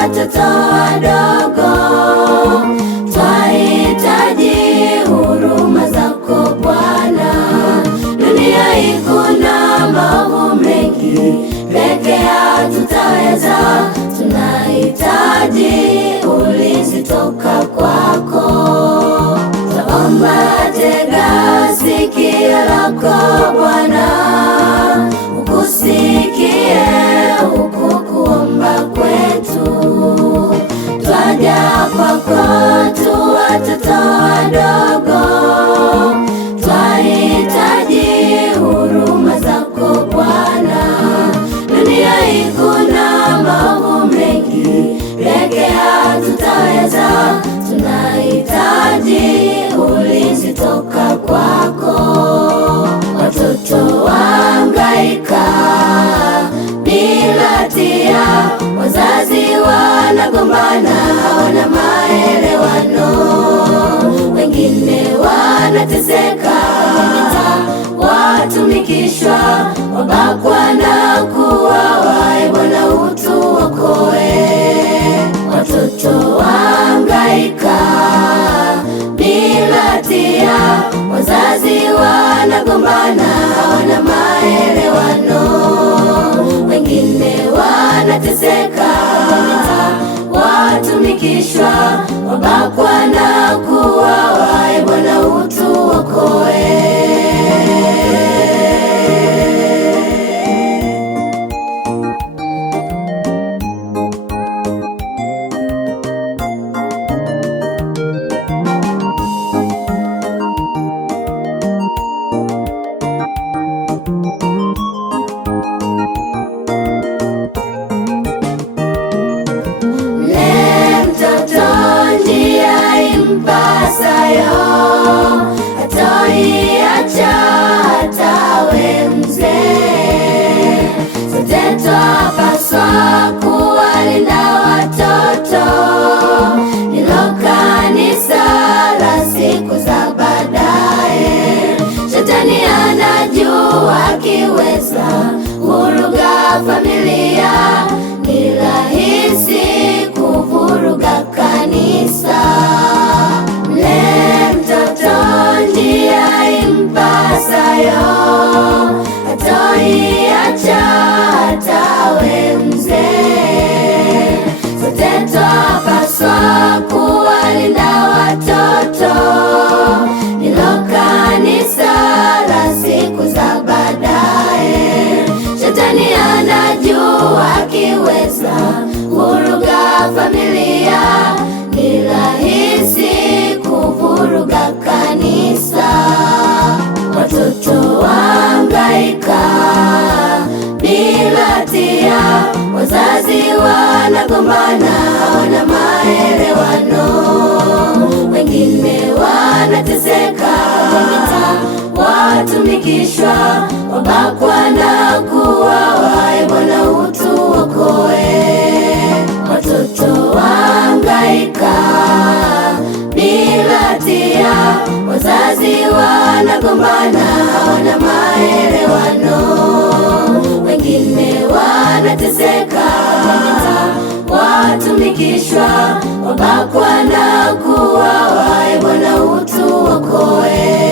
watoto wadogo, twahitaji huruma zako Bwana. Dunia ikuna maovu mengi, peke hatutaweza, tunahitaji ulinzi toka kwako. Twaomba tega sikio lako Bwana, ukusikie huku kuomba kwetu. Twaja kwako tu watoto wadogo, twahitaji huruma zako Bwana. Dunia ikuna maovu mengi, peke hatutaweza, tunahitaji ulinzi toka kwako. Watoto wahangaika bila hatia, wazazi wanagombana, hawana maelewano, wengine wanateseka, watumikishwa, wabakwa na kuuawa. Bwana utuokoe. Watoto wahangaika bila hatia, wazazi wanagombana, hawana maelewano, wengine wanateseka, watumikishwa, wabakwa na kuuawa. Bwana utuokoe. Mpasayo hatoiacha hata awe mzee. Sote twapaswa kuwalinda watoto, hilo kanisa la siku za baadaye. Shetani anajua akiweza kuvuruga familia, ni rahisi kuvuruga kanisa. Impasayo hatoiacha hata awe mzee. Sote twapaswa kuwalinda watoto, hilo kanisa la siku za baadaye. Shetani anajua akiweza kuvuruga familia, ni rahisi kuvuruga kanisa. Watoto wahangaika bila hatia, wazazi wanagombana, hawana maelewano, wengine wanateseka, watumikishwa, wabakwa na kuuawa. Bwana utuokoe. Watoto wahangaika bila hatia, wazazi wanagombana, hawana maelewano, wengine wanateseka, watumikishwa, wabakwa na kuuawa. Bwana utuokoe.